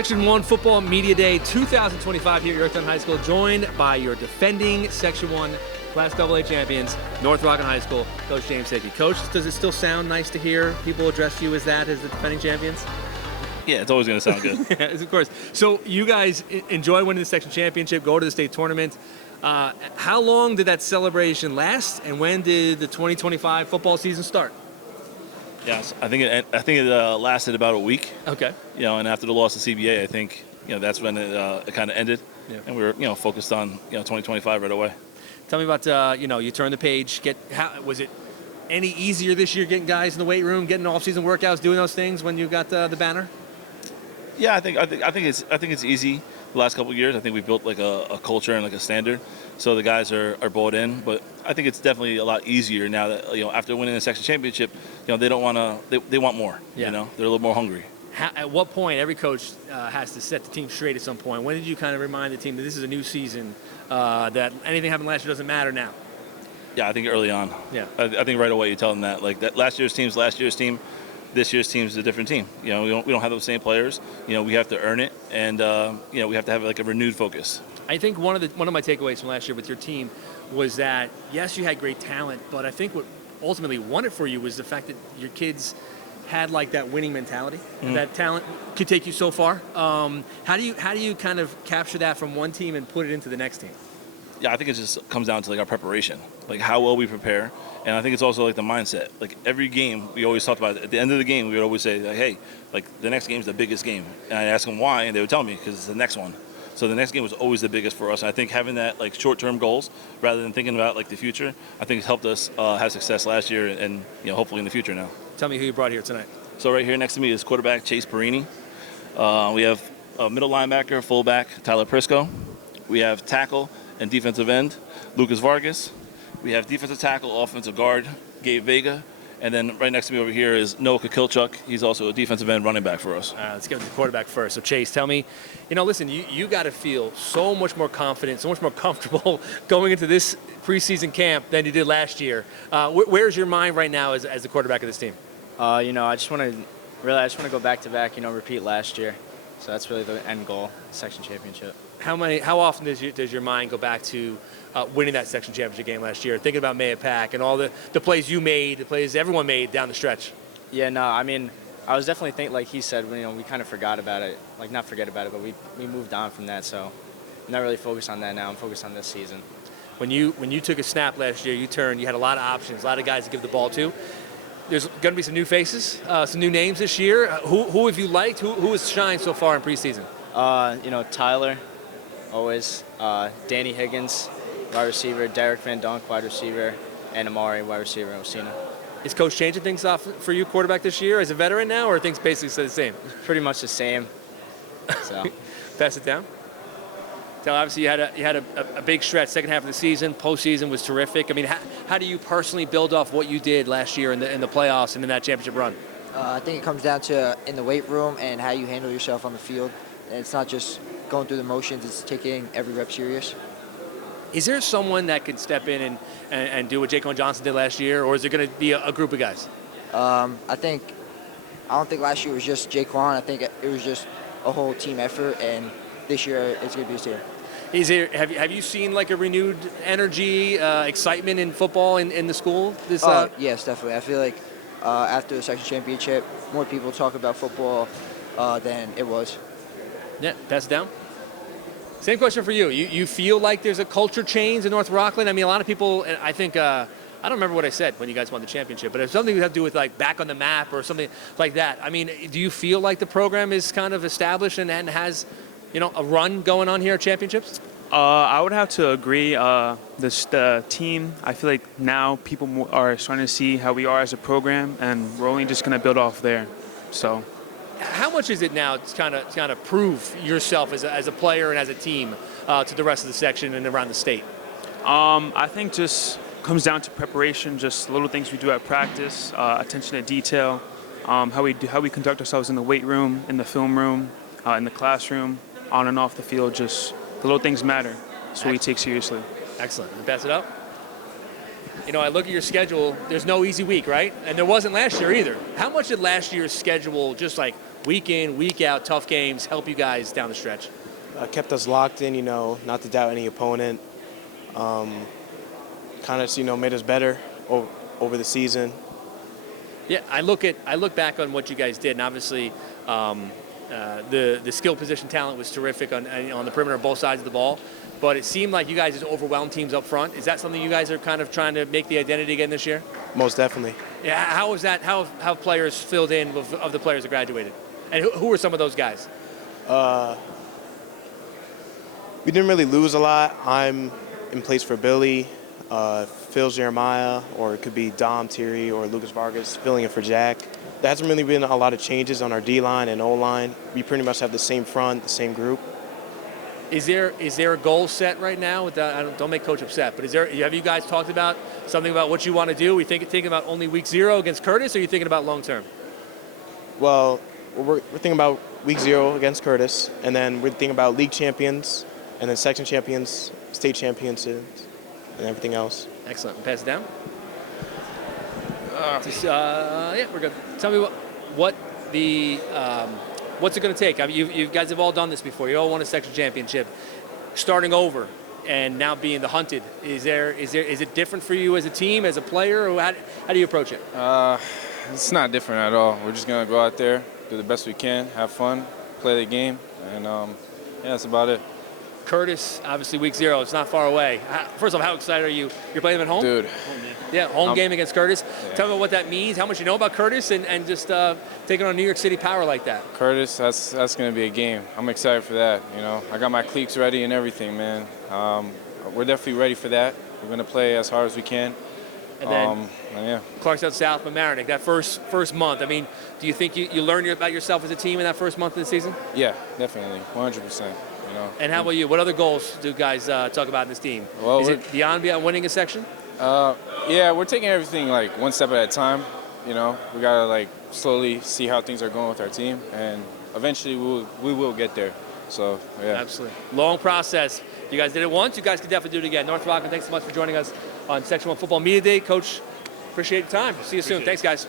Section 1 Football Media Day 2025 here at Yorktown High School, joined by your defending Section 1 Class AA champions, North Rockland High School, Coach James Hickey. Coach, does it still sound nice to hear people address you as that, as the defending champions? Yeah, it's always going to sound good. Yes, of course. So you guys enjoy winning the section championship, go to the state tournament. How long did that celebration last, and when did the 2025 football season start? Yes, I think it lasted about a week. Okay. And after the loss to CBA, I think that's when it kind of ended, and we were focused on 2025 right away. Tell me about you turn the page. Was it any easier this year getting guys in the weight room, getting off-season workouts, doing those things when you got the banner? Yeah, I think it's easy. The last couple of years, I think we built like a culture and like a standard, so the guys are bought in. But I think it's definitely a lot easier now that after winning the section championship, they don't want to. They want more. Yeah. They're a little more hungry. At what point, every coach has to set the team straight at some point. When did you kind of remind the team that this is a new season, that anything happened last year doesn't matter now? Yeah, I think early on. Yeah. I think right away you tell them that. Like that last year's team. This year's team is a different team. We don't have those same players. We have to earn it, and we have to have like a renewed focus. I think one of my takeaways from last year with your team was that yes, you had great talent, but I think what ultimately won it for you was the fact that your kids had like that winning mentality. Mm-hmm. And that talent could take you so far. How do you kind of capture that from one team and put it into the next team? Yeah, I think it just comes down to like our preparation, like how well we prepare. And I think it's also like the mindset. Like every game, we always talked about it. At the end of the game, we would always say, like, hey, like the next game is the biggest game. And I'd ask them why, and they would tell me because it's the next one. So the next game was always the biggest for us. And I think having that like short-term goals rather than thinking about like the future, I think it's helped us have success last year and hopefully in the future now. Tell me who you brought here tonight. So right here next to me is quarterback Chase Perini. We have middle linebacker, fullback Tyler Prisco. We have tackle and defensive end Lucas Vargas. We have defensive tackle, offensive guard, Gabe Vega. And then right next to me over here is Noah Kukielczak. He's also a defensive end running back for us. Let's get to the quarterback first. So, Chase, tell me, listen, you got to feel so much more confident, so much more comfortable going into this preseason camp than you did last year. Where's your mind right now as the quarterback of this team? I just want to go back-to-back, repeat last year. So that's really the end goal, section championship. How often does your mind go back to winning that section championship game last year, thinking about Mahopac and all the plays you made, the plays everyone made down the stretch? Yeah, no, I mean, I was definitely thinking, like he said, we kind of forgot about it. Like, not forget about it, but we moved on from that. So I'm not really focused on that now. I'm focused on this season. When you took a snap last year, you had a lot of options, a lot of guys to give the ball to. There's going to be some new faces, some new names this year. Who have you liked? Who has shined so far in preseason? Tyler, always. Danny Higgins, wide receiver. Derek Van Dunk, wide receiver. And Amari, wide receiver. Osina. Is Coach changing things off for you, quarterback, this year as a veteran now, or are things basically stay the same? Pretty much the same. So. Pass it down. So obviously you had a big stretch, second half of the season. Postseason was terrific. I mean, how do you personally build off what you did last year in the playoffs and in that championship run? I think it comes down to in the weight room and how you handle yourself on the field. And it's not just going through the motions; it's taking every rep serious. Is there someone that could step in and do what Jaquan Johnson did last year, or is it going to be a group of guys? I don't think last year was just Jaquan. I think it was just a whole team effort, and this year it's going to be the same. Have you seen like a renewed energy, excitement in football in the school? Yes, definitely. I feel like after the section championship, more people talk about football than it was. Yeah, pass it down. Same question for you. You feel like there's a culture change in North Rockland? I mean, a lot of people, I think, I don't remember what I said when you guys won the championship, but it's something to have to do with like back on the map or something like that. I mean, do you feel like the program is kind of established and has a run going on here at championships? I would have to agree. The team, I feel like now people are starting to see how we are as a program, and we're only just going to build off there. So, how much is it now to kind of prove yourself as a player and as a team to the rest of the section and around the state? I think just comes down to preparation, just little things we do at practice, attention to detail, how we conduct ourselves in the weight room, in the film room, in the classroom, on and off the field. Just the little things matter. That's what we take seriously. Excellent. And pass it up. I look at your schedule. There's no easy week, right? And there wasn't last year either. How much did last year's schedule just like week in, week out, tough games help you guys down the stretch? Kept us locked in, not to doubt any opponent. Kind of, made us better over the season. Yeah, I look back on what you guys did, and obviously the skill position talent was terrific on the perimeter on both sides of the ball. But it seemed like you guys just overwhelmed teams up front. Is that something you guys are kind of trying to make the identity again this year? Most definitely. Yeah. How was that? How have players filled in of the players that graduated? And who were some of those guys? We didn't really lose a lot. I'm in place for Billy, Phil Jeremiah, or it could be Dom Thierry or Lucas Vargas filling in for Jack. There hasn't really been a lot of changes on our D-line and O-line. We pretty much have the same front, the same group. Is there a goal set right now? Don't make coach upset, but have you guys talked about something about what you want to do? Are you thinking about only week 0 against Curtis, or are you thinking about long term? Well, we're thinking about week 0 against Curtis, and then we're thinking about league champions, and then section champions, state champions, and everything else. Excellent. Pass it down. Yeah, we're good. Tell me what's it going to take? I mean, you guys have all done this before. You all won a section championship. Starting over and now being the hunted, is it different for you as a team, as a player, or how do you approach it? It's not different at all. We're just going to go out there, do the best we can, have fun, play the game, and that's about it. Curtis, obviously week 0, it's not far away. First of all, how excited are you? You're playing them at home? Dude. Yeah, home game against Curtis. Yeah. Tell me what that means, how much you know about Curtis, and just taking on New York City power like that. Curtis, that's going to be a game. I'm excited for that. I got my cleats ready and everything, man. We're definitely ready for that. We're going to play as hard as we can. And then yeah. Clarkstown South, Mamaroneck, that first month. I mean, do you think you learn about yourself as a team in that first month of the season? Yeah, definitely, 100%. And how about you? What other goals do guys talk about in this team? Well, is it beyond winning a section? Yeah, we're taking everything like one step at a time. We gotta slowly see how things are going with our team, and eventually we will get there. So yeah. Absolutely. Long process. You guys did it once. You guys can definitely do it again. North Rockland, thanks so much for joining us on Section 1 Football Media Day. Coach, appreciate your time. See you soon. Thanks, guys.